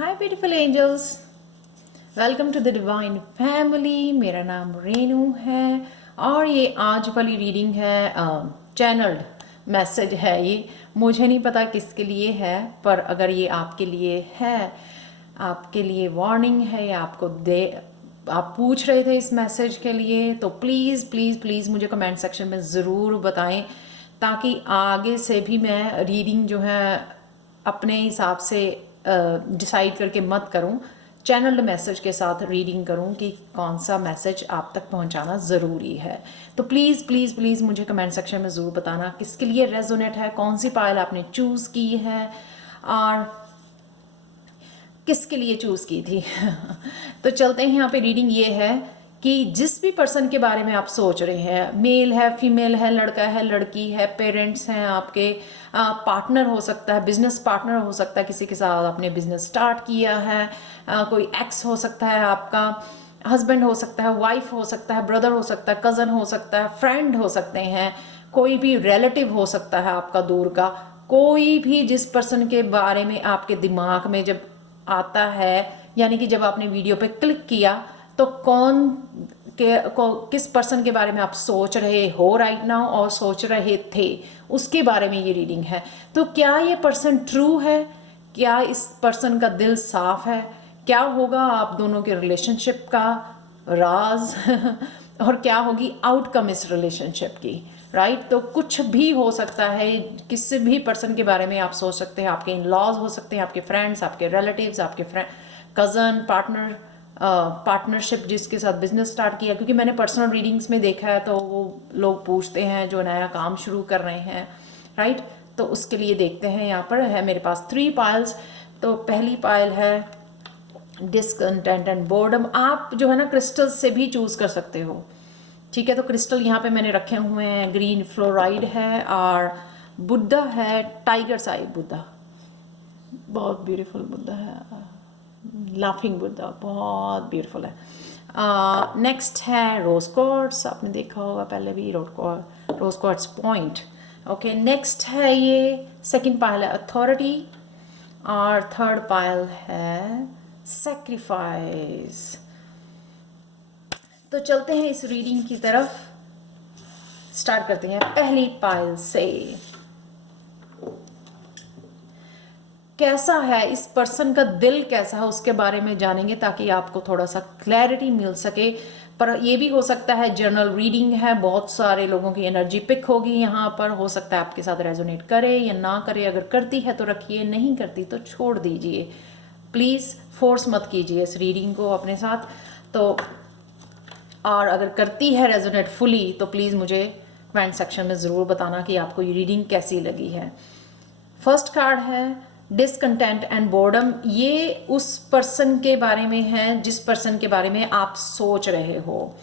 Hi beautiful angels, welcome to the divine family. मेरा नाम रेनू है और ये आज वाली रीडिंग है चैनल्ड मैसेज है। ये मुझे नहीं पता किसके लिए है, पर अगर ये आपके लिए है, आपके लिए वार्निंग है या आपको दे, आप पूछ रहे थे इस मैसेज के लिए, तो प्लीज़ प्लीज़ प्लीज़ मुझे कमेंट सेक्शन में ज़रूर बताएं, ताकि आगे से भी मैं रीडिंग जो है अपने हिसाब से डिसाइड करके मत करूं, चैनल्ड मैसेज के साथ रीडिंग करूं कि कौन सा मैसेज आप तक पहुंचाना ज़रूरी है। तो प्लीज़ प्लीज़ प्लीज़ मुझे कमेंट सेक्शन में ज़रूर बताना किसके लिए रेजोनेट है, कौन सी पायल आपने चूज़ की है और किसके लिए चूज़ की थी। तो चलते हैं, यहाँ पे रीडिंग ये है कि जिस भी पर्सन के बारे में आप सोच रहे हैं, मेल है, फीमेल है, लड़का है, लड़की है, पेरेंट्स हैं आपके, पार्टनर हो सकता है, बिजनेस पार्टनर हो सकता है, किसी के साथ आपने बिजनेस स्टार्ट किया है, कोई एक्स हो सकता है आपका, हस्बैंड हो सकता है, वाइफ हो सकता है, ब्रदर हो सकता है, कज़न हो सकता है, फ्रेंड हो सकते हैं, कोई भी रिलेटिव हो सकता है आपका दूर का, कोई भी जिस पर्सन के बारे में आपके दिमाग में जब आता है, यानी कि जब आपने वीडियो पे क्लिक किया तो किस पर्सन के बारे में आप सोच रहे हो राइट नाउ और सोच रहे थे, उसके बारे में ये रीडिंग है। तो क्या ये पर्सन ट्रू है, क्या इस पर्सन का दिल साफ है, क्या होगा आप दोनों के रिलेशनशिप का राज और क्या होगी आउटकम इस रिलेशनशिप की, राइट। तो कुछ भी हो सकता है, किसी भी पर्सन के बारे में आप सोच सकते हैं, आपके इन लॉज हो सकते हैं, आपके फ्रेंड्स, आपके रिलेटिव्स, आपके कज़न, पार्टनरशिप जिसके साथ बिजनेस स्टार्ट किया, क्योंकि मैंने पर्सनल रीडिंग्स में देखा है तो वो लोग पूछते हैं जो नया काम शुरू कर रहे हैं, राइट। तो उसके लिए देखते हैं, यहाँ पर है मेरे पास 3 पाइल्स। तो पहली पाइल है डिसकंटेंट एंड बोर्डम। आप जो है ना क्रिस्टल्स से भी चूज़ कर सकते हो, ठीक है। तो क्रिस्टल यहाँ पे मैंने रखे हुए हैं, ग्रीन फ्लोराइड है और बुद्धा है, टाइगर साई बुद्धा, बहुत ब्यूटीफुल बुद्धा है, लाफिंग बुद्धा, बहुत ब्यूटीफुल है। नेक्स्ट है रोज क्वार्ट्स, आपने देखा होगा पहले भी, rose quartz point. Okay, next है ये सेकंड पायल है अथॉरिटी और थर्ड पायल है सैक्रिफाइस। तो चलते हैं इस रीडिंग की तरफ, स्टार्ट करते हैं पहली पायल से। कैसा है इस पर्सन का दिल, कैसा है उसके बारे में जानेंगे ताकि आपको थोड़ा सा क्लैरिटी मिल सके। पर ये भी हो सकता है जनरल रीडिंग है, बहुत सारे लोगों की एनर्जी पिक होगी यहाँ पर, हो सकता है आपके साथ रेजोनेट करे या ना करे। अगर करती है तो रखिए, नहीं करती तो छोड़ दीजिए, प्लीज़ फोर्स मत कीजिए इस रीडिंग को अपने साथ। तो और अगर करती है रेजोनेट फुली तो प्लीज़ मुझे कमेंट सेक्शन में ज़रूर बताना कि आपको ये रीडिंग कैसी लगी है। फर्स्ट कार्ड है डिसकंटेंट एंड बोर्डम। ये उस पर्सन के बारे में है जिस पर्सन के बारे में आप सोच रहे हो।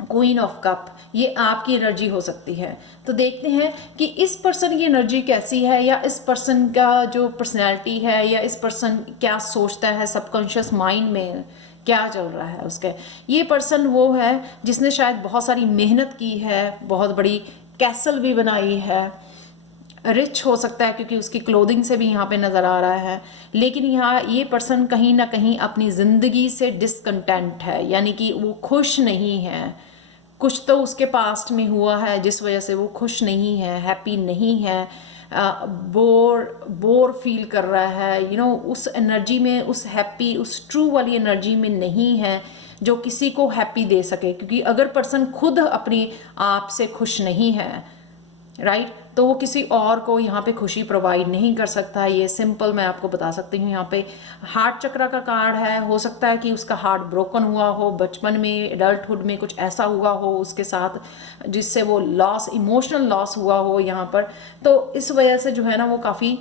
क्वीन ऑफ कप, ये आपकी एनर्जी हो सकती है। तो देखते हैं कि इस पर्सन की एनर्जी कैसी है, या इस पर्सन का जो पर्सनैलिटी है, या इस पर्सन क्या सोचता है, सबकॉन्शियस माइंड में क्या चल रहा है उसके। ये पर्सन वो है जिसने शायद बहुत सारी मेहनत की है, बहुत बड़ी कैसल भी बनाई है, रिच हो सकता है क्योंकि उसकी क्लोथिंग से भी यहाँ पे नज़र आ रहा है। लेकिन यहाँ ये पर्सन कहीं ना कहीं अपनी ज़िंदगी से डिसकंटेंट है, यानी कि वो खुश नहीं है। कुछ तो उसके पास्ट में हुआ है जिस वजह से वो खुश नहीं है, हैप्पी नहीं है, बोर फील कर रहा है, उस एनर्जी में, उस हैप्पी, उस ट्रू वाली एनर्जी में नहीं है जो किसी को हैप्पी दे सके। क्योंकि अगर पर्सन खुद अपनी आप से खुश नहीं है, राइट, तो वो किसी और को यहाँ पे खुशी प्रोवाइड नहीं कर सकता। ये सिंपल मैं आपको बता सकती हूँ। यहाँ पे हार्ट चक्रा का कार्ड है, हो सकता है कि उसका हार्ट ब्रोकन हुआ हो बचपन में, एडल्टहुड में कुछ ऐसा हुआ हो उसके साथ जिससे वो लॉस, इमोशनल लॉस हुआ हो यहाँ पर। तो इस वजह से जो है ना वो काफ़ी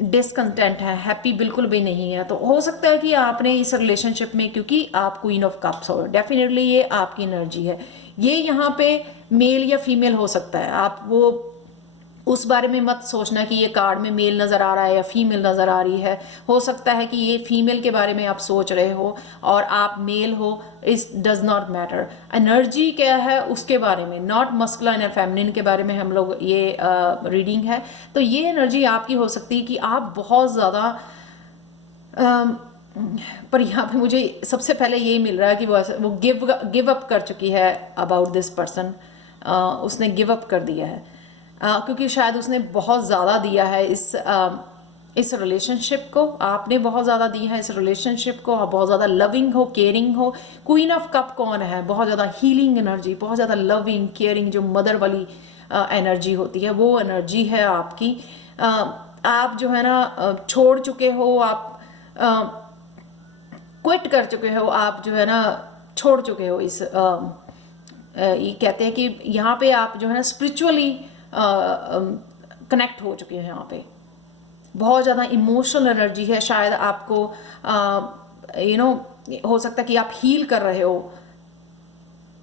डिसकंटेंट है, हैप्पी बिल्कुल भी नहीं है। तो हो सकता है कि आपने इस रिलेशनशिप में, क्योंकि आप क्वीन ऑफ कप्स हो, डेफिनेटली ये आपकी एनर्जी है। ये यहाँ पे मेल या फीमेल हो सकता है, आप वो उस बारे में मत सोचना कि ये कार्ड में मेल नज़र आ रहा है या फीमेल नज़र आ रही है। हो सकता है कि ये फीमेल के बारे में आप सोच रहे हो और आप मेल हो, इस डज नॉट मैटर। एनर्जी क्या है उसके बारे में, नॉट मस्कुलिन एंड फेमिनिन के बारे में हम लोग ये रीडिंग है। तो ये एनर्जी आपकी हो सकती है कि आप बहुत ज़्यादा अम, पर यहाँ पे मुझे सबसे पहले यही मिल रहा है कि वो गिव अप कर चुकी है अबाउट दिस पर्सन। उसने गिव अप कर दिया है, क्योंकि शायद उसने बहुत ज़्यादा दिया है इस रिलेशनशिप को। आपने बहुत ज़्यादा दिया है इस रिलेशनशिप को, आप बहुत ज़्यादा लविंग हो, केयरिंग हो। क्वीन ऑफ कप कौन है? बहुत ज़्यादा हीलिंग एनर्जी, बहुत ज़्यादा लविंग केयरिंग, जो मदर वाली एनर्जी होती है, वो एनर्जी है आपकी। आप जो है ना छोड़ चुके हो, आप क्विट कर चुके हो, आप जो है ना छोड़ चुके हो इस ये कहते हैं कि यहाँ पे आप जो है ना स्पिरिचुअली कनेक्ट हो चुके हैं। यहाँ पे बहुत ज़्यादा इमोशनल एनर्जी है। शायद आपको हो सकता है कि आप हील कर रहे हो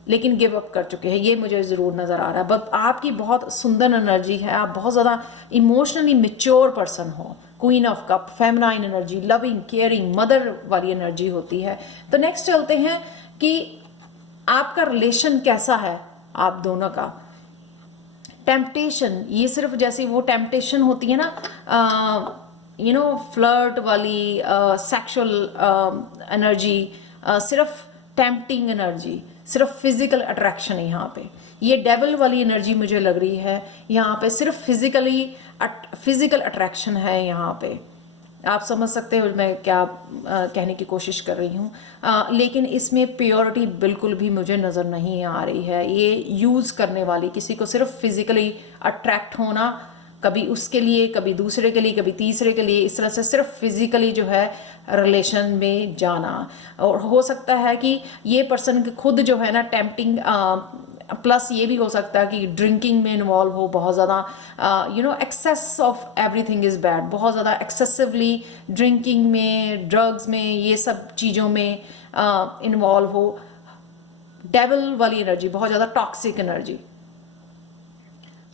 लेकिन गिव अप कर चुके हैं, ये मुझे ज़रूर नज़र आ रहा है। बट आपकी बहुत सुंदर एनर्जी है, आप बहुत ज़्यादा इमोशनली मेच्योर पर्सन हो। Queen of cup feminine energy, loving caring mother वाली एनर्जी होती है। तो नेक्स्ट चलते हैं कि आपका रिलेशन कैसा है आप दोनों का। टेम्पटेशन, ये सिर्फ जैसे वो टेम्पटेशन होती है ना फ्लर्ट वाली सेक्सुअल एनर्जी, सिर्फ टेम्पटिंग एनर्जी, सिर्फ फिजिकल अट्रैक्शन है यहाँ पे। ये डेविल वाली एनर्जी मुझे लग रही है यहाँ पे, सिर्फ फिजिकल अट्रैक्शन है यहाँ पे। आप समझ सकते हो मैं क्या कहने की कोशिश कर रही हूँ। लेकिन इसमें प्योरिटी बिल्कुल भी मुझे नज़र नहीं आ रही है। ये यूज़ करने वाली, किसी को सिर्फ फिजिकली अट्रैक्ट होना, कभी उसके लिए, कभी दूसरे के लिए, कभी तीसरे के लिए, इस तरह से सिर्फ फिजिकली जो है रिलेशन में जाना। और हो सकता है कि ये पर्सन खुद जो है ना टेम्पटिंग, प्लस ये भी हो सकता है कि ड्रिंकिंग में इन्वॉल्व हो बहुत ज़्यादा। Excess of everything is bad. बहुत ज़्यादा एक्सेसिवली ड्रिंकिंग में, ड्रग्स में, ये सब चीज़ों में इन्वॉल्व हो। डेविल वाली एनर्जी, बहुत ज़्यादा टॉक्सिक एनर्जी।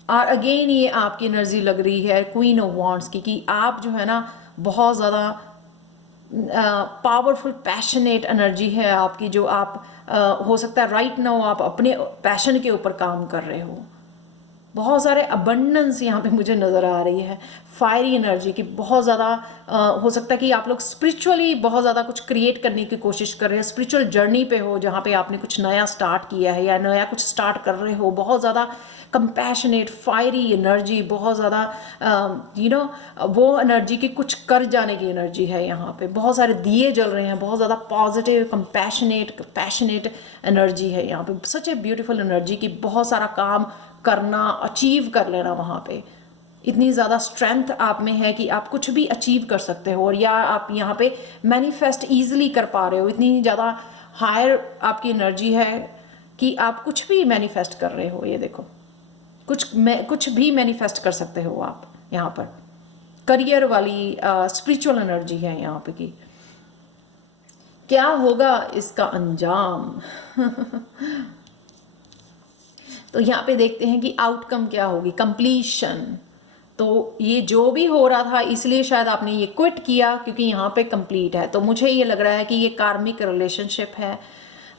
और अगेन ये आपकी एनर्जी लग रही है क्वीन ऑफ वॉन्ड्स की, कि आप जो है ना बहुत ज़्यादा पावरफुल पैशनेट एनर्जी है आपकी, जो आप हो सकता है राइट नाउ आप अपने पैशन के ऊपर काम कर रहे हो। बहुत सारे अबंडेंस यहाँ पे मुझे नज़र आ रही है। फायरी एनर्जी की बहुत ज़्यादा हो सकता है कि आप लोग स्पिरिचुअली बहुत ज़्यादा कुछ क्रिएट करने की कोशिश कर रहे हैं, स्पिरिचुअल जर्नी पे हो जहाँ पे आपने कुछ नया स्टार्ट किया है या नया कुछ स्टार्ट कर रहे हो। बहुत ज़्यादा कंपैशनेट फायरी एनर्जी, बहुत ज़्यादा वो एनर्जी की कुछ कर जाने की एनर्जी है यहाँ पे। बहुत सारे दिए जल रहे हैं, बहुत ज़्यादा पॉजिटिव कंपैशनेट पैशनेट एनर्जी है यहाँ पे। सच ए ब्यूटीफुल एनर्जी की बहुत सारा काम करना, अचीव कर लेना वहाँ पे। इतनी ज़्यादा स्ट्रेंथ आप में है कि आप कुछ भी अचीव कर सकते हो, और या आप यहाँ पे मैनिफेस्ट ईजिली कर पा रहे हो। इतनी ज़्यादा हायर आपकी एनर्जी है कि आप कुछ भी मैनिफेस्ट कर रहे हो। ये देखो, कुछ भी मैनिफेस्ट कर सकते हो आप यहाँ पर। करियर वाली स्पिरिचुअल एनर्जी है यहाँ पे कि क्या होगा इसका अंजाम। तो यहाँ पे देखते हैं कि आउटकम क्या होगी, कंप्लीशन। तो ये जो भी हो रहा था, इसलिए शायद आपने ये क्विट किया क्योंकि यहाँ पे कंप्लीट है। तो मुझे ये लग रहा है कि ये कार्मिक रिलेशनशिप है।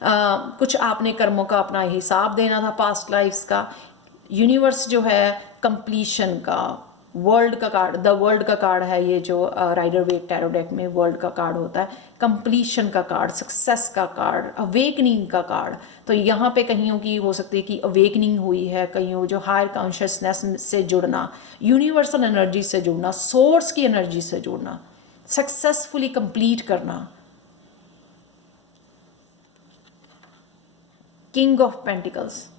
कुछ आपने कर्मों का अपना हिसाब देना था, पास्ट लाइफ्स का। यूनिवर्स जो है कंप्लीशन का, वर्ल्ड का कार्ड, द वर्ल्ड का कार्ड है ये जो राइडर वेट टैरो डेक में वर्ल्ड का कार्ड होता है। कंप्लीशन का कार्ड, सक्सेस का कार्ड, अवेकनिंग का कार्ड। तो यहाँ पे कहीं की हो सकती है कि अवेकनिंग हुई है, कहीं जो हायर कॉन्शियसनेस से जुड़ना, यूनिवर्सल एनर्जी से जुड़ना, सोर्स की एनर्जी से जुड़ना, सक्सेसफुली कंप्लीट करना। किंग ऑफ पेंटिकल्स,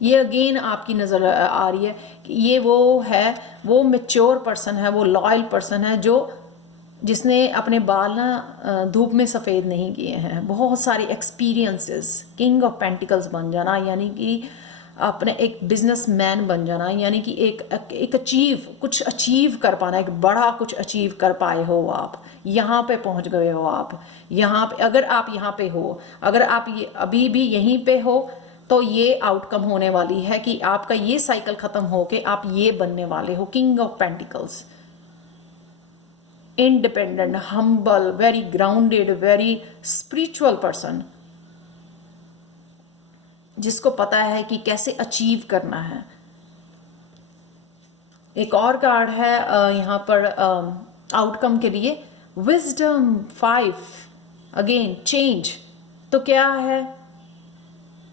ये अगेन आपकी नज़र आ रही है कि ये वो मैच्योर पर्सन है, वो लॉयल पर्सन है जिसने अपने बाल ना धूप में सफ़ेद नहीं किए हैं। बहुत सारी एक्सपीरियंसेस। किंग ऑफ पेंटिकल्स बन जाना यानी कि अपने एक बिजनेसमैन बन जाना, यानी कि कुछ अचीव कर पाना, एक बड़ा कुछ अचीव कर पाए हो आप। यहाँ पे पहुँच गए हो आप। यहाँ पे अगर आप यहाँ पे हो, अगर आप ये अभी भी यहीं पे हो, तो ये आउटकम होने वाली है कि आपका ये साइकिल ख़त्म हो के आप ये बनने वाले हो king of pentacles. Independent, humble, very grounded, very spiritual person, जिसको पता है कि कैसे अचीव करना है। एक और कार्ड है यहाँ पर आउटकम के लिए, विजडम 5 अगेन चेंज। तो क्या है,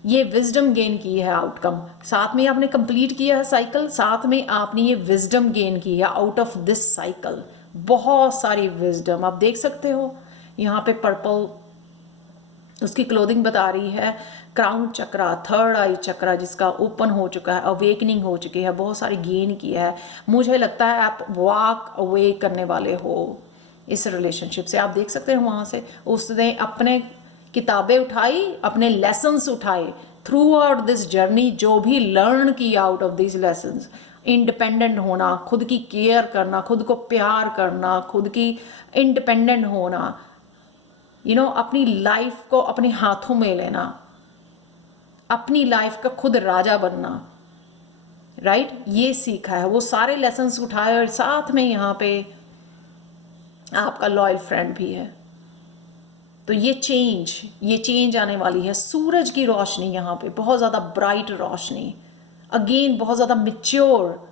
ये विजडम गेन की है आउटकम, साथ में आपने कंप्लीट किया है साइकिल, साथ में आपने ये विजडम गेन की है आउट ऑफ दिस साइकिल। बहुत सारी विजडम आप देख सकते हो यहाँ पे। पर्पल उसकी क्लोथिंग बता रही है, क्राउन चक्रा, थर्ड आई चक्रा जिसका ओपन हो चुका है, अवेकनिंग हो चुकी है, बहुत सारी गेन किया है। मुझे लगता है आप वॉक अवे करने वाले हो इस रिलेशनशिप से। आप देख सकते हैं वहाँ से उसने अपने किताबें उठाई, अपने लेसन्स उठाए थ्रू आउट दिस जर्नी, जो भी लर्न किया out of this lessons. Independent होना, खुद की केयर करना, खुद को प्यार करना, खुद की इंडिपेंडेंट होना, अपनी लाइफ को अपने हाथों में लेना, अपनी लाइफ का खुद राजा बनना, राइट? ये सीखा है, वो सारे लेसन्स उठाए और साथ में यहाँ पे आपका लॉयल फ्रेंड भी है। तो ये चेंज आने वाली है। सूरज की रोशनी यहाँ पे बहुत ज़्यादा ब्राइट रोशनी, अगेन बहुत ज़्यादा मिच्योर,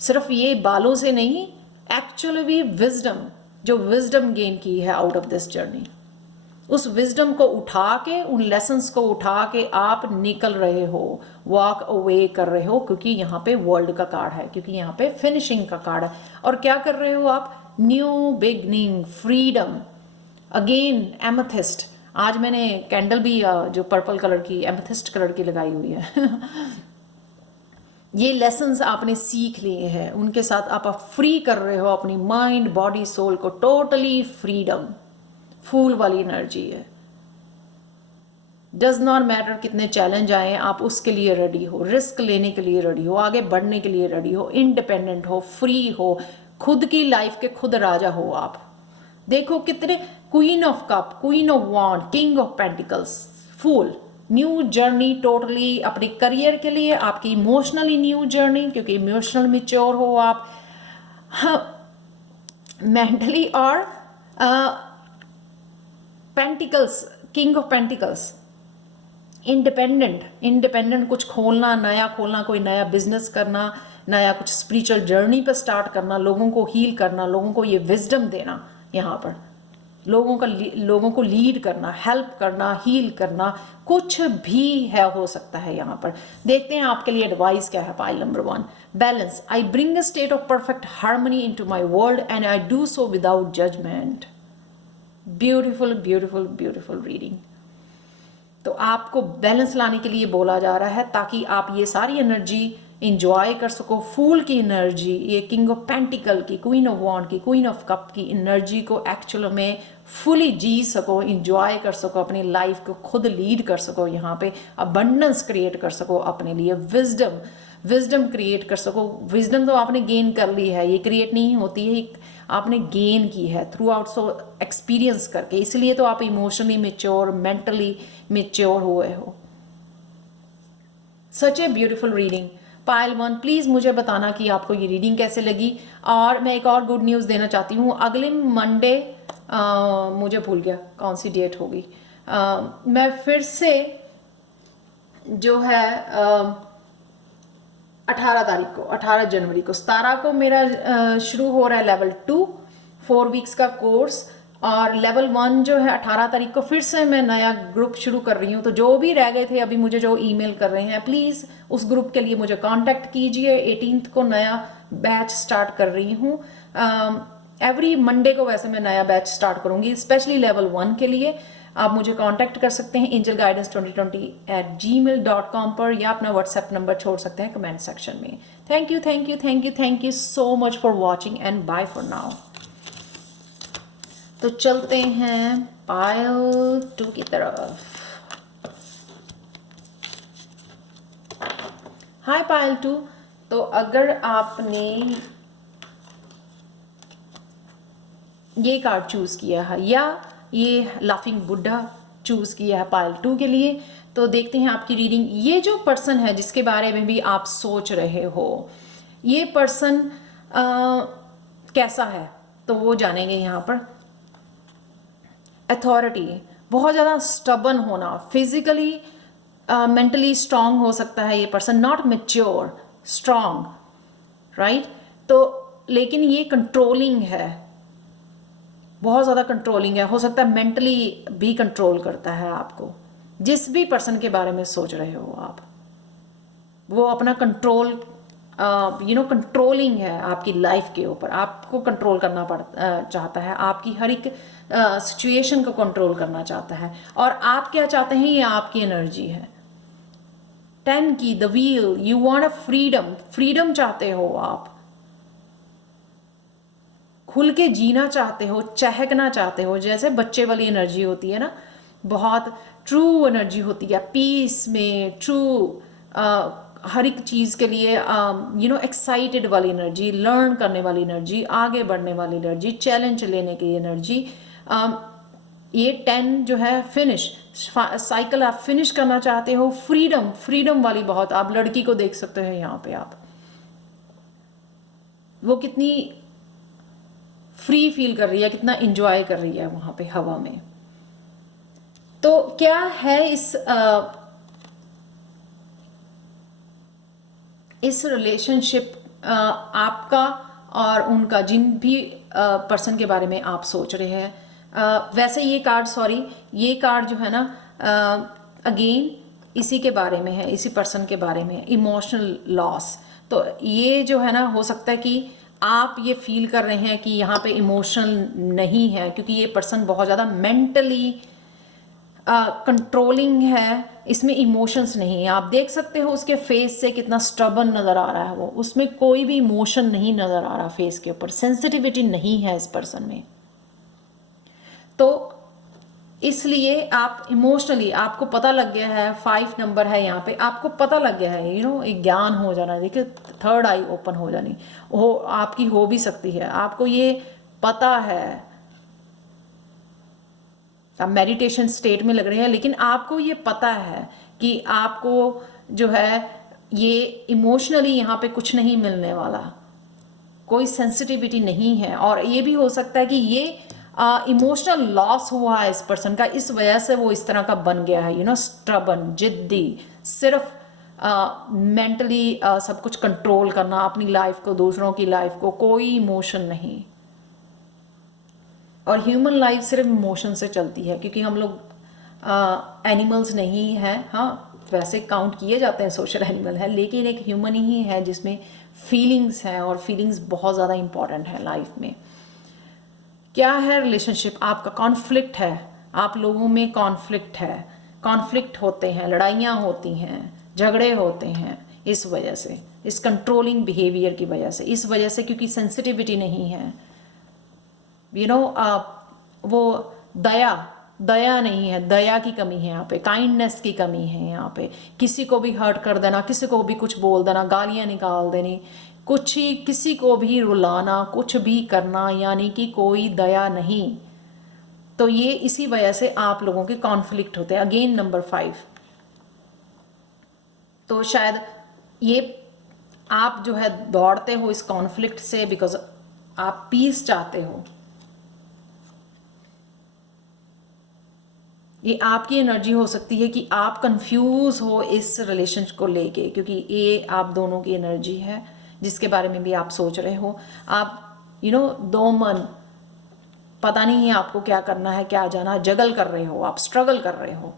सिर्फ ये बालों से नहीं, एक्चुअली भी विजडम, जो विजडम गेन की है आउट ऑफ दिस जर्नी, उस विजडम को उठा के, उन लेसन्स को उठा के आप निकल रहे हो, वॉक अवे कर रहे हो, क्योंकि यहाँ पे वर्ल्ड का कार्ड है, क्योंकि यहाँ पे फिनिशिंग का कार्ड है। और क्या कर रहे हो आप? New beginning, freedom, again amethyst. आज मैंने कैंडल भी जो पर्पल कलर की, एमेथिस्ट कलर की लगाई हुई है। ये लेसन्स आपने सीख लिए हैं, उनके साथ आप फ्री कर रहे हो अपनी माइंड, बॉडी, सोल को, टोटली फ्रीडम, फूल वाली एनर्जी है। डज नॉट मैटर कितने चैलेंज आए, आप उसके लिए रेडी हो, रिस्क लेने के लिए रेडी हो, आगे बढ़ने के लिए रेडी हो, इंडिपेंडेंट हो, फ्री हो, खुद की लाइफ के खुद राजा हो आप। देखो कितने, queen of cup, queen of wand, king of pentacles, fool, new journey totally अपने करियर के लिए, आपकी इमोशनली न्यू जर्नी, क्योंकि इमोशनल मिच्योर हो आप, हाँ, मेंटली, और pentacles, king of pentacles, independent कुछ खोलना, नया खोलना, कोई नया बिजनेस करना, नया कुछ स्पिरिचुअल जर्नी पर स्टार्ट करना, लोगों को हील करना, लोगों को ये विजडम देना, यहाँ पर लोगों को लीड करना, हेल्प करना, हील करना, कुछ भी है, हो सकता है यहाँ पर। देखते हैं आपके लिए एडवाइस क्या है। Pile number 1, balance. I bring a state of perfect harmony into my world and I do so without judgement. Beautiful beautiful beautiful reading. तो आपको बैलेंस लाने के लिए बोला जा रहा है, ताकि आप ये सारी एनर्जी इंजॉय कर सको। फूल की एनर्जी, ये किंग ऑफ पेंटिकल की, क्वीन ऑफ वॉन्ड की, क्वीन ऑफ कप की एनर्जी को एक्चुअल में फुली जी सको, इंजॉय कर सको, अपनी लाइफ को खुद लीड कर सको, यहाँ पे अबंडेंस क्रिएट कर सको अपने लिए, विजडम क्रिएट कर सको। विजडम तो आपने गेन कर ली है, ये क्रिएट नहीं होती है, आपने गेन की है थ्रू आउट सो एक्सपीरियंस करके, इसलिए तो आप इमोशनली मेच्योर, मेंटली मेच्योर हुए हो। Such a beautiful reading. Payal 1, please मुझे बताना कि आपको ये रीडिंग कैसे लगी। और मैं एक और गुड न्यूज़ देना चाहती हूँ। अगले मंडे, मुझे भूल गया कौन सी डेट होगी, मैं फिर से जो है 18 तारीख को, 18 जनवरी को, 17 को मेरा शुरू हो रहा है लेवल 2 4 वीक्स का कोर्स, और लेवल 1 जो है 18 तारीख को फिर से मैं नया ग्रुप शुरू कर रही हूँ। तो जो भी रह गए थे अभी मुझे जो ईमेल कर रहे हैं, प्लीज़ उस ग्रुप के लिए मुझे कांटेक्ट कीजिए। 18 को नया बैच स्टार्ट कर रही हूँ। एवरी मंडे को वैसे मैं नया बैच स्टार्ट करूँगी, स्पेशली लेवल 1 के लिए। आप मुझे कांटेक्ट कर सकते हैं angelguidance2020@gmail.com पर, या अपना व्हाट्सएप नंबर छोड़ सकते हैं कमेंट सेक्शन में। Thank you thank you thank you thank you so much for watching and bye for now. तो चलते हैं पायल 2 की तरफ। हाय पायल 2। तो अगर आपने ये कार्ड चूज किया है या ये लाफिंग बुड्ढा चूज किया है पायल 2 के लिए, तो देखते हैं आपकी रीडिंग। ये जो पर्सन है जिसके बारे में भी आप सोच रहे हो, ये पर्सन कैसा है, तो वो जानेंगे यहाँ पर। अथॉरिटी, बहुत ज़्यादा स्टबन होना, फिजिकली मेंटली स्ट्रांग हो सकता है ये person, not mature, strong, right. तो लेकिन ये कंट्रोलिंग है, बहुत ज़्यादा कंट्रोलिंग है, हो सकता है मेंटली भी कंट्रोल करता है आपको। जिस भी पर्सन के बारे में सोच रहे हो आप, वो अपना कंट्रोल कंट्रोलिंग है आपकी लाइफ के ऊपर, आपको कंट्रोल करना चाहता है, आपकी हर एक सिचुएशन को कंट्रोल करना चाहता है। और आप क्या चाहते हैं, ये आपकी एनर्जी है। 10 की the wheel, you want a freedom, freedom चाहते हो आप, खुल के जीना चाहते हो, चहकना चाहते हो, जैसे बच्चे वाली एनर्जी होती है ना, बहुत ट्रू एनर्जी होती है, पीस में ट्रू, हर एक चीज़ के लिए एक्साइटेड वाली एनर्जी, लर्न करने वाली एनर्जी, आगे बढ़ने वाली एनर्जी, चैलेंज लेने की एनर्जी। ये 10 जो है फिनिश साइकिल, आप फिनिश करना चाहते हो, फ्रीडम, फ्रीडम वाली बहुत। आप लड़की को देख सकते हो यहाँ पे, आप वो कितनी फ्री फील कर रही है, कितना इंजॉय कर रही है वहाँ पे हवा में। तो क्या है इस रिलेशनशिप आपका और उनका, जिन भी पर्सन के बारे में आप सोच रहे हैं। वैसे ये कार्ड, सॉरी, ये कार्ड जो है ना, अगेन इसी के बारे में है, इसी पर्सन के बारे में, इमोशनल लॉस। तो ये जो है ना, हो सकता है कि आप ये फील कर रहे हैं कि यहाँ पे इमोशनल नहीं है, क्योंकि ये पर्सन बहुत ज़्यादा मेंटली कंट्रोलिंग है, इसमें इमोशंस नहीं है। आप देख सकते हो उसके फेस से कितना स्टबन नज़र आ रहा है, वो उसमें कोई भी इमोशन नहीं नज़र आ रहा, फेस के ऊपर सेंसिटिविटी नहीं है इस पर्सन में। तो इसलिए आप इमोशनली, आपको पता लग गया है, 5 नंबर है यहाँ पे, आपको पता लग गया है, एक ज्ञान हो जाना, देखिए थर्ड आई ओपन हो जानी, हो आपकी हो भी सकती है, आपको ये पता है। आप मेडिटेशन स्टेट में लग रहे हैं, लेकिन आपको ये पता है कि आपको जो है ये इमोशनली यहाँ पे कुछ नहीं मिलने वाला, कोई सेंसिटिविटी नहीं है। और ये भी हो सकता है कि ये इमोशनल लॉस हुआ है इस पर्सन का, इस वजह से वो इस तरह का बन गया है, स्ट्रबन, जिद्दी, सिर्फ मेंटली सब कुछ कंट्रोल करना, अपनी लाइफ को, दूसरों की लाइफ को, कोई इमोशन नहीं। और ह्यूमन लाइफ सिर्फ इमोशन से चलती है, क्योंकि हम लोग एनिमल्स नहीं हैं। हाँ, वैसे काउंट किए जाते हैं, सोशल एनिमल है, लेकिन एक ह्यूमन ही है जिसमें फीलिंग्स हैं, और फीलिंग्स बहुत ज़्यादा इंपॉर्टेंट है लाइफ में। क्या है रिलेशनशिप आपका? कॉन्फ्लिक्ट है, आप लोगों में कॉन्फ्लिक्ट है, कॉन्फ्लिक्ट होते हैं, लड़ाइयाँ होती हैं, झगड़े होते हैं, इस वजह से, इस कंट्रोलिंग बिहेवियर की वजह से, इस वजह से, क्योंकि सेंसिटिविटी नहीं है, वो दया नहीं है, दया की कमी है यहाँ पे, काइंडनेस की कमी है यहाँ पे। किसी को भी हर्ट कर देना, किसी को भी कुछ बोल देना, गालियाँ निकाल देनी, कुछ ही, किसी को भी रुलाना, कुछ भी करना, यानी कि कोई दया नहीं। तो ये इसी वजह से आप लोगों के कॉन्फ्लिक्ट होते हैं। अगेन नंबर 5, तो शायद ये आप जो है दौड़ते हो इस कॉन्फ्लिक्ट से, बिकॉज आप पीस चाहते हो। ये आपकी एनर्जी हो सकती है कि आप कंफ्यूज हो इस रिलेशनशिप को लेके, क्योंकि ये आप दोनों की एनर्जी है जिसके बारे में भी आप सोच रहे हो। आप दो मन, पता नहीं है आपको क्या करना है, क्या जाना, जगल कर रहे हो, आप स्ट्रगल कर रहे हो।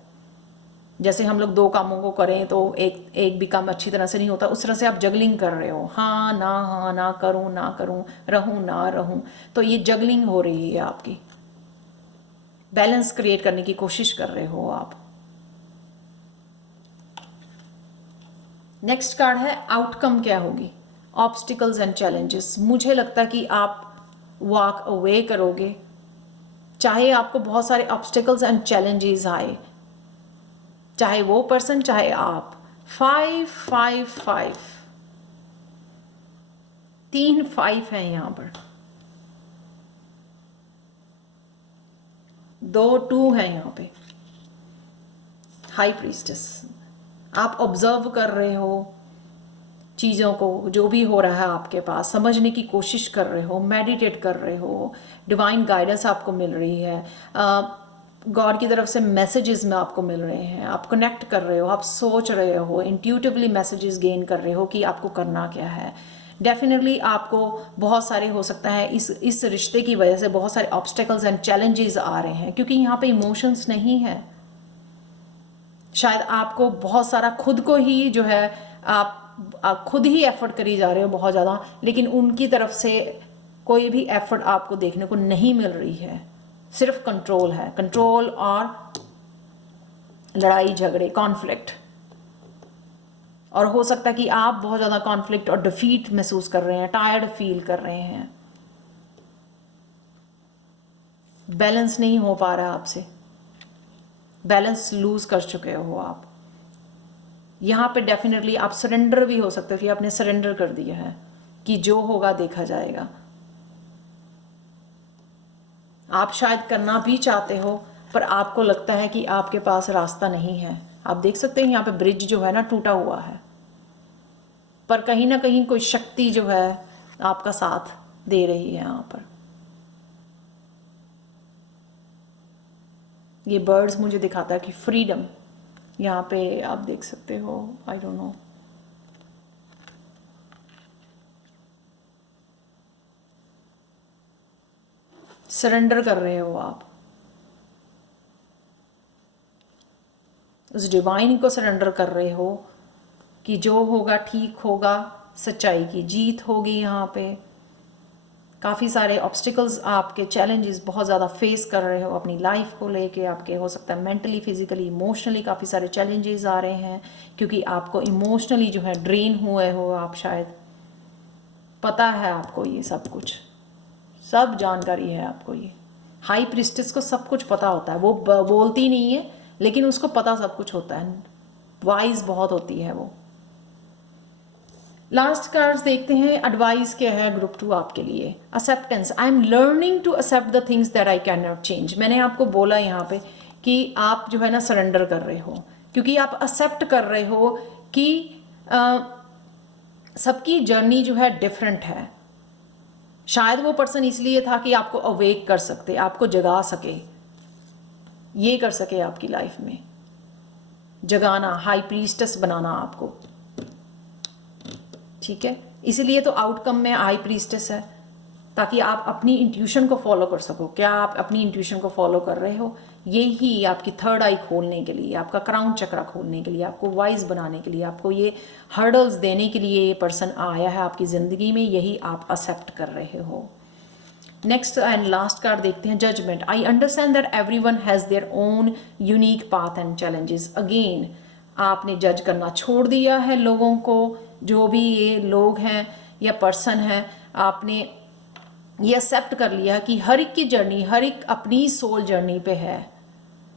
जैसे हम लोग 2 कामों को करें तो एक भी काम अच्छी तरह से नहीं होता, उस तरह से आप जगलिंग कर रहे हो, हाँ ना करूँ ना करूँ, रहूँ ना रहूँ। तो ये जगलिंग हो रही है आपकी, बैलेंस क्रिएट करने की कोशिश कर रहे हो आप। नेक्स्ट कार्ड है आउटकम क्या होगी, ऑब्स्टिकल्स एंड चैलेंजेस। मुझे लगता है कि आप वॉक अवे करोगे, चाहे आपको बहुत सारे ऑब्स्टिकल्स एंड चैलेंजेस आए, चाहे वो पर्सन चाहे आप। 5 5 5, 3 5 है यहाँ पर, 2 2 है यहाँ पे। हाई प्रीस्टेस, आप ऑब्जर्व कर रहे हो चीज़ों को, जो भी हो रहा है आपके पास, समझने की कोशिश कर रहे हो, मेडिटेट कर रहे हो, डिवाइन गाइडेंस आपको मिल रही है, गॉड की तरफ से मैसेजेस में आपको मिल रहे हैं, आप कनेक्ट कर रहे हो, आप सोच रहे हो, इंट्यूटिवली मैसेजेस गेन कर रहे हो कि आपको करना क्या है। डेफिनेटली आपको बहुत सारे हो सकता है इस रिश्ते की वजह से बहुत सारे ऑब्स्टेकल्स एंड चैलेंजेस आ रहे हैं, क्योंकि यहाँ पे इमोशंस नहीं है। शायद आपको बहुत सारा खुद को ही जो है आप खुद ही एफर्ट करी जा रहे हो बहुत ज़्यादा, लेकिन उनकी तरफ से कोई भी एफर्ट आपको देखने को नहीं मिल रही है, सिर्फ कंट्रोल है, कंट्रोल और लड़ाई झगड़े, कॉन्फ्लिक्ट। और हो सकता है कि आप बहुत ज़्यादा कॉन्फ्लिक्ट और डिफीट महसूस कर रहे हैं, टायर्ड फील कर रहे हैं, बैलेंस नहीं हो पा रहा आपसे, बैलेंस लूज कर चुके हो आप। यहाँ पे डेफिनेटली आप सरेंडर भी हो सकते हो कि आपने सरेंडर कर दिया है कि जो होगा देखा जाएगा। आप शायद करना भी चाहते हो, पर आपको लगता है कि आपके पास रास्ता नहीं है। आप देख सकते हैं यहाँ पे ब्रिज जो है ना टूटा हुआ है, पर कहीं ना कहीं कोई शक्ति जो है आपका साथ दे रही है। यहाँ पर ये बर्ड्स मुझे दिखाता है कि फ्रीडम, यहाँ पे आप देख सकते हो, आई डोंट नो, सरेंडर कर रहे हो आप उस डिवाइन को, सरेंडर कर रहे हो कि जो होगा ठीक होगा, सच्चाई की जीत होगी। यहाँ पे काफ़ी सारे ऑब्स्टिकल्स, आपके चैलेंजेस बहुत ज़्यादा फेस कर रहे हो अपनी लाइफ को लेके। आपके हो सकता है मेंटली, फिजिकली, इमोशनली काफ़ी सारे चैलेंजेस आ रहे हैं, क्योंकि आपको इमोशनली जो है ड्रेन हुए हो आप। शायद पता है आपको ये सब कुछ, सब जानकारी है आपको। ये हाई प्रिस्टेस को सब कुछ पता होता है, वो बोलती नहीं है लेकिन उसको पता सब कुछ होता है, वाइज बहुत होती है वो। लास्ट कार्ड्स देखते हैं, एडवाइस क्या है ग्रुप 2 आपके लिए। Acceptance, I am learning to accept the things that I can not change. मैंने आपको बोला यहाँ पे कि आप जो है ना सरेंडर कर रहे हो, क्योंकि आप एक्सेप्ट कर रहे हो कि सबकी जर्नी जो है डिफरेंट है। शायद वो पर्सन इसलिए था कि आपको अवेक कर सकते, आपको जगा सके, ये कर सके आपकी लाइफ में, जगाना, हाई प्रीस्टेस बनाना आपको, ठीक है। इसलिए तो आउटकम में हाई प्रीस्टेस है, ताकि आप अपनी इंट्यूशन को फॉलो कर सको। क्या आप अपनी इंट्यूशन को फॉलो कर रहे हो? यही आपकी थर्ड आई खोलने के लिए, आपका क्राउन चक्रा खोलने के लिए, आपको वाइज बनाने के लिए, आपको ये हर्डल्स देने के लिए ये पर्सन आया है आपकी ज़िंदगी में, यही आप एक्सेप्ट कर रहे हो। नेक्स्ट एंड लास्ट कार्ड देखते हैं, judgement. I understand that everyone has their own unique path and challenges. Again आपने जज करना छोड़ दिया है लोगों को, जो भी ये लोग हैं या पर्सन है, आपने ये एक्सेप्ट कर लिया कि हर एक की जर्नी, हर एक अपनी सोल जर्नी पे है।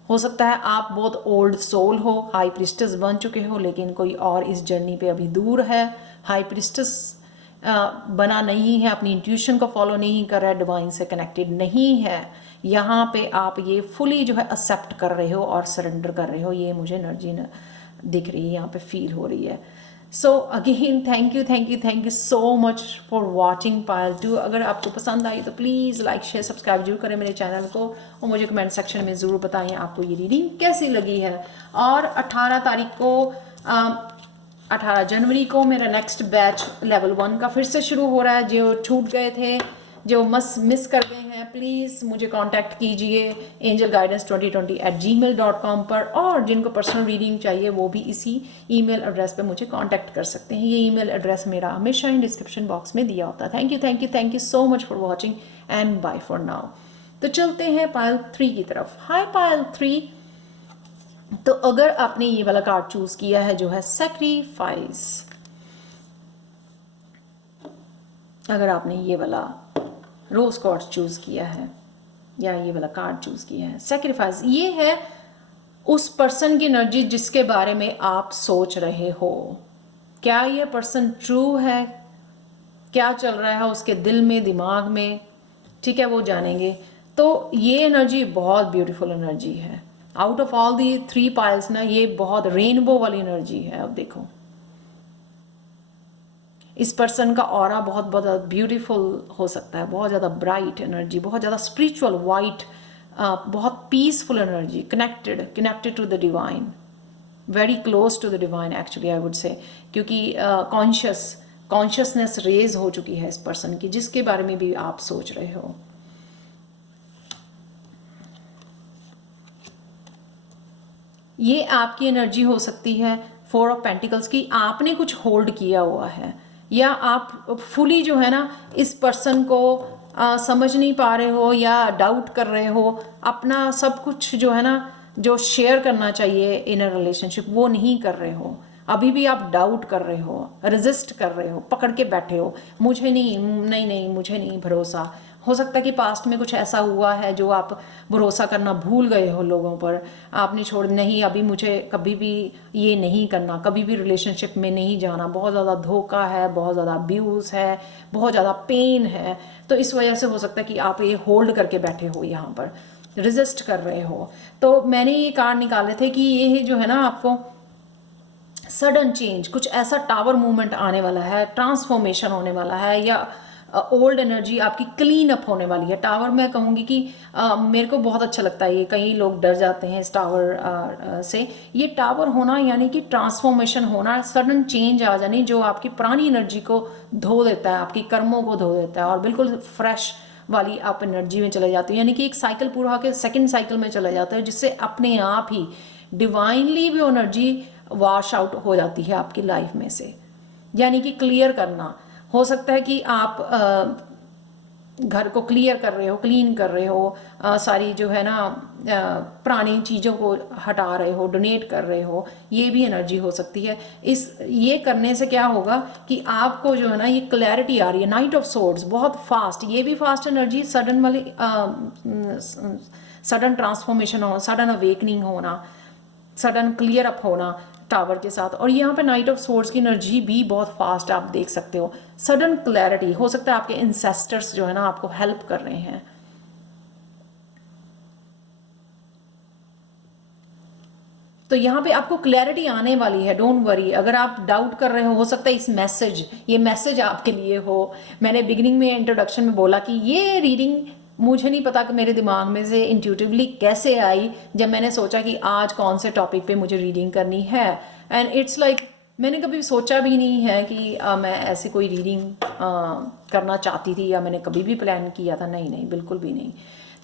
हो सकता है आप बहुत ओल्ड सोल हो, हाई प्रिस्टेस बन चुके हो, लेकिन कोई और इस जर्नी पे अभी दूर है, हाई प्रिस्टेस बना नहीं है, अपनी इंट्यूशन को फॉलो नहीं कर रहा है, डिवाइन से कनेक्टेड नहीं है। यहाँ पे आप ये फुली जो है एक्सेप्ट कर रहे हो और सरेंडर कर रहे हो। ये मुझे एनर्जी दिख रही है, यहाँ पे फील हो रही है। So again thank you so much for watching Payal 2। अगर आपको पसंद आई तो प्लीज़ लाइक शेयर सब्सक्राइब जरूर करें मेरे चैनल को, और मुझे कमेंट सेक्शन में ज़रूर बताएं आपको ये रीडिंग कैसी लगी है। और 18 तारीख को 18 जनवरी को मेरा नेक्स्ट बैच लेवल 1 का फिर से शुरू हो रहा है। जो छूट गए थे, जो मिस कर गए हैं, प्लीज़ मुझे कांटेक्ट कीजिए angelguidance2020@gmail.com पर। और जिनको पर्सनल रीडिंग चाहिए वो भी इसी ईमेल एड्रेस पे मुझे कांटेक्ट कर सकते हैं। ये ईमेल एड्रेस मेरा हमेशा इन डिस्क्रिप्शन बॉक्स में दिया होता है। Thank you so much for watching and bye for now. तो चलते हैं पायल 3 की तरफ। हाय पायल 3, तो अगर आपने ये वाला कार्ड चूज किया है जो है सैक्रिफाइस, अगर आपने ये वाला रोज कॉर्ड्स चूज किया है या ये वाला कार्ड चूज किया है, सैक्रिफाइस, ये है उस पर्सन की एनर्जी जिसके बारे में आप सोच रहे हो। क्या ये पर्सन ट्रू है, क्या चल रहा है उसके दिल में, दिमाग में, ठीक है, वो जानेंगे। तो ये एनर्जी बहुत ब्यूटीफुल एनर्जी है। Out of all the 3 piles ना, ये बहुत रेनबो वाली एनर्जी है। अब देखो इस पर्सन का ऑरा बहुत बहुत ब्यूटीफुल हो सकता है, बहुत ज़्यादा ब्राइट एनर्जी, बहुत ज़्यादा स्पिरिचुअल, वाइट, बहुत peaceful energy, connected to the divine, very close to the divine actually I would say, क्योंकि कॉन्शियसनेस रेज हो चुकी है इस पर्सन की, जिसके बारे में भी आप सोच रहे हो। ये आपकी एनर्जी हो सकती है 4 ऑफ पेंटिकल्स की। आपने कुछ होल्ड किया हुआ है, या आप फुली जो है ना इस पर्सन को समझ नहीं पा रहे हो, या डाउट कर रहे हो, अपना सब कुछ जो है ना जो शेयर करना चाहिए इन अ रिलेशनशिप वो नहीं कर रहे हो। अभी भी आप डाउट कर रहे हो, रेजिस्ट कर रहे हो, पकड़ के बैठे हो, मुझे नहीं, नहीं नहीं मुझे नहीं भरोसा। हो सकता है कि पास्ट में कुछ ऐसा हुआ है जो आप भरोसा करना भूल गए हो लोगों पर, आपने छोड़, नहीं अभी मुझे कभी भी ये नहीं करना, कभी भी रिलेशनशिप में नहीं जाना, बहुत ज़्यादा धोखा है, बहुत ज़्यादा अब्यूज़ है, बहुत ज़्यादा पेन है। तो इस वजह से हो सकता है कि आप ये होल्ड करके बैठे हो, यहाँ पर रेजिस्ट कर रहे हो। तो मैंने ये कार्ड निकाले थे कि ये जो है ना आपको सडन चेंज, कुछ ऐसा टावर मूवमेंट आने वाला है, ट्रांसफॉर्मेशन होने वाला है, या ओल्ड एनर्जी आपकी क्लीन अप होने वाली है। टावर मैं कहूँगी कि मेरे को बहुत अच्छा लगता है ये, कई लोग डर जाते हैं इस टावर से। ये टावर होना यानी कि ट्रांसफॉर्मेशन होना, सडन चेंज आ जानी जो आपकी पुरानी एनर्जी को धो देता है, आपकी कर्मों को धो देता है, और बिल्कुल फ्रेश वाली आप एनर्जी में चले जाते हो। यानी कि एक साइकिल पूरा होकर सेकेंड साइकिल में चले जाते हो, जिससे अपने आप ही डिवाइनली भी एनर्जी वॉश आउट हो जाती है आपकी लाइफ में से। यानी कि क्लियर करना, हो सकता है कि आप घर को क्लियर कर रहे हो, क्लीन कर रहे हो, सारी जो है ना पुरानी चीज़ों को हटा रहे हो, डोनेट कर रहे हो, ये भी एनर्जी हो सकती है। ये करने से क्या होगा कि आपको जो है ना ये क्लैरिटी आ रही है। नाइट ऑफ सोर्ड्स बहुत फास्ट, ये भी फास्ट एनर्जी, सडन वाली सडन ट्रांसफॉर्मेशन हो, सडन अवेकनिंग होना, सडन क्लियर अप होना टावर के साथ। और यहाँ पे नाइट ऑफ सोर्ड्स की एनर्जी भी बहुत फास्ट आप देख सकते हो। सडन क्लैरिटी, हो सकता है आपके इंसेस्टर्स जो है ना आपको हेल्प कर रहे हैं। तो यहाँ पे आपको क्लैरिटी आने वाली है, डोंट वरी। अगर आप डाउट कर रहे हो सकता है ये मैसेज आपके लिए हो। मैंने बिगिनिंग में इंट्रोडक्शन में बोला कि ये रीडिंग मुझे नहीं पता कि मेरे दिमाग में से इंट्यूटिवली कैसे आई, जब मैंने सोचा कि आज कौन से टॉपिक पे मुझे रीडिंग करनी है। एंड इट्स लाइक मैंने कभी सोचा भी नहीं है कि मैं ऐसी कोई रीडिंग करना चाहती थी, या मैंने कभी भी प्लान किया था, नहीं नहीं बिल्कुल भी नहीं।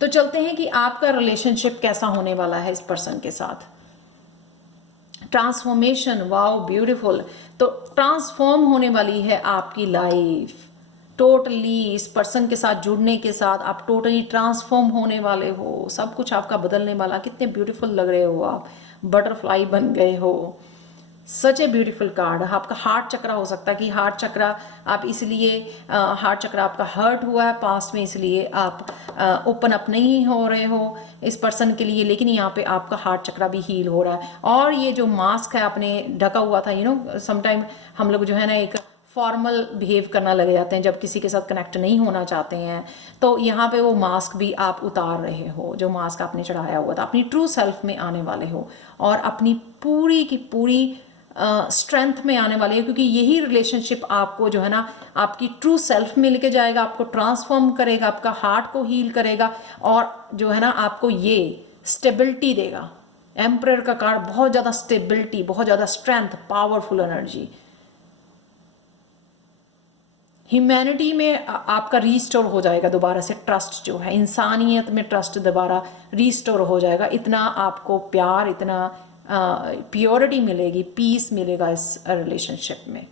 तो चलते हैं कि आपका रिलेशनशिप कैसा होने वाला है इस पर्सन के साथ। Transformation, wow beautiful. तो ट्रांसफॉर्म होने वाली है आपकी लाइफ टोटली। इस पर्सन के साथ जुड़ने के साथ आप टोटली ट्रांसफॉर्म होने वाले हो, सब कुछ आपका बदलने वाला। कितने ब्यूटीफुल लग रहे हो आप, बटरफ्लाई बन गए हो। Such a beautiful card. आपका हार्ट चक्रा हो सकता है कि हार्ट चक्रा आप इसलिए हार्ट चक्रा आपका हर्ट हुआ है पास्ट में, इसलिए आप ओपन अप नहीं हो रहे हो इस पर्सन के लिए, लेकिन यहाँ पे आपका हार्ट चक्रा भी हील हो रहा है। और ये जो मास्क है आपने ढका हुआ था, समटाइम हम लोग जो है ना एक फॉर्मल बिहेव करना लग जाते हैं जब किसी के साथ कनेक्ट नहीं होना चाहते हैं। तो यहाँ पे वो मास्क भी आप उतार रहे हो, जो मास्क आपने चढ़ाया हुआ था, अपनी ट्रू सेल्फ में आने वाले हो, और अपनी पूरी की पूरी स्ट्रेंथ में आने वाली है। क्योंकि यही रिलेशनशिप आपको जो है ना आपकी ट्रू सेल्फ में लेके जाएगा, आपको ट्रांसफॉर्म करेगा, आपका हार्ट को हील करेगा, और जो है ना आपको ये स्टेबिलिटी देगा। एम्परर का कार्ड, बहुत ज़्यादा स्टेबिलिटी, बहुत ज़्यादा स्ट्रेंथ, पावरफुल एनर्जी। ह्यूमैनिटी में आपका रीस्टोर हो जाएगा दोबारा से ट्रस्ट, जो है इंसानियत में ट्रस्ट दोबारा रीस्टोर हो जाएगा। इतना आपको प्यार, इतना प्योरिटी मिलेगी, पीस मिलेगा इस रिलेशनशिप में।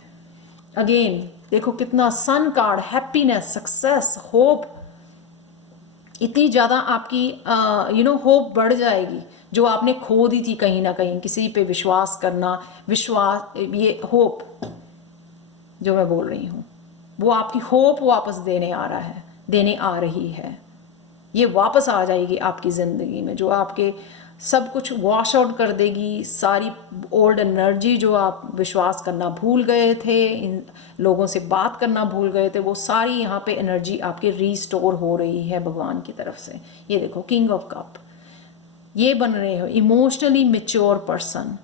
अगेन देखो कितना sun card, happiness, success, hope. इतनी ज़्यादा आपकी होप बढ़ जाएगी जो आपने खो दी थी कहीं ना कहीं। किसी पे विश्वास करना, विश्वास, ये होप जो मैं बोल रही हूँ, वो आपकी होप वापस देने आ रहा है, देने आ रही है। ये वापस आ जाएगी आपकी ज़िंदगी में, जो आपके सब कुछ वॉश आउट कर देगी। सारी ओल्ड एनर्जी जो आप विश्वास करना भूल गए थे, इन लोगों से बात करना भूल गए थे, वो सारी यहाँ पे एनर्जी आपकी रीस्टोर हो रही है भगवान की तरफ से। ये देखो किंग ऑफ कप, ये बन रहे हो इमोशनली मैच्योर पर्सन,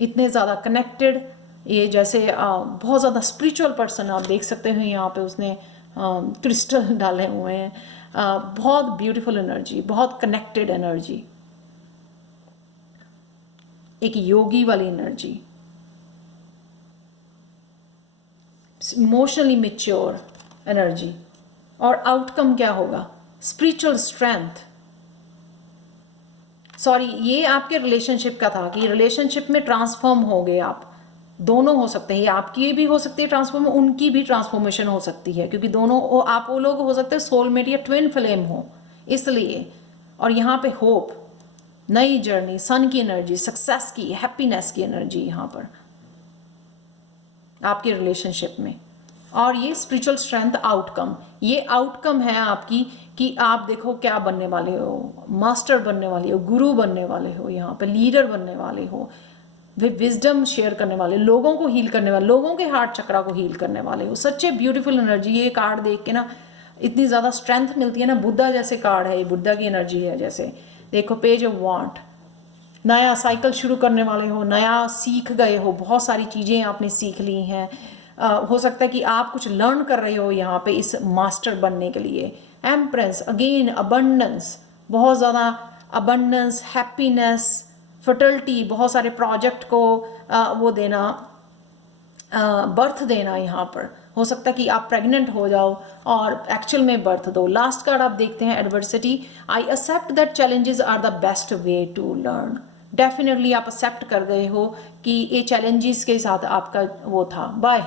इतने ज़्यादा कनेक्टेड। ये जैसे बहुत ज़्यादा स्पिरिचुअल पर्सन आप देख सकते हो। यहाँ पे उसने क्रिस्टल डाले हुए हैं। बहुत ब्यूटीफुल एनर्जी, बहुत कनेक्टेड एनर्जी, एक योगी वाली एनर्जी। Emotionally mature energy. और आउटकम क्या होगा? Spiritual strength. सॉरी, ये आपके रिलेशनशिप का था कि रिलेशनशिप में ट्रांसफॉर्म हो गए आप। दोनों हो सकते हैं, आपकी भी हो सकती है ट्रांसफॉर्म, उनकी भी ट्रांसफॉर्मेशन हो सकती है, क्योंकि दोनों आप वो लोग हो सकते हैं सोलमेट या ट्विन फ्लेम हो, इसलिए। और यहाँ पे होप, नई जर्नी, सन की एनर्जी, सक्सेस की, हैप्पीनेस की एनर्जी यहाँ पर आपके रिलेशनशिप में। और ये स्पिरिचुअल स्ट्रेंथ आउटकम, ये आउटकम है आपकी कि आप देखो क्या बनने वाले हो, मास्टर बनने वाले हो, गुरु बनने वाले हो, यहाँ पे लीडर बनने वाले हो, वे विजडम शेयर करने वाले, लोगों को हील करने वाले, लोगों के हार्ट चक्रा को हील करने वाले हो। सच्चे ब्यूटीफुल एनर्जी। ये कार्ड देख के ना इतनी ज़्यादा स्ट्रेंथ मिलती है ना, बुद्धा जैसे कार्ड है ये, बुद्धा की एनर्जी है जैसे। देखो पेज ऑफ वांट, नया साइकिल शुरू करने वाले हो, नया सीख गए हो, बहुत सारी चीज़ें आपने सीख ली हैं। हो सकता है कि आप कुछ लर्न कर रहे हो यहाँ पे इस मास्टर बनने के लिए। एम्प्रेस, अगेन अबंडेंस, बहुत ज़्यादा अबंडेंस, हैप्पीनेस, फर्टिलिटी, बहुत सारे प्रोजेक्ट को वो देना, बर्थ देना। यहाँ पर हो सकता है कि आप प्रेग्नेंट हो जाओ और एक्चुअल में बर्थ दो। लास्ट कार्ड आप देखते हैं adversity. I accept that challenges are the best way to learn. Definitely आप एक्सेप्ट कर गए हो कि ये चैलेंजेस के साथ आपका वो था। बाय।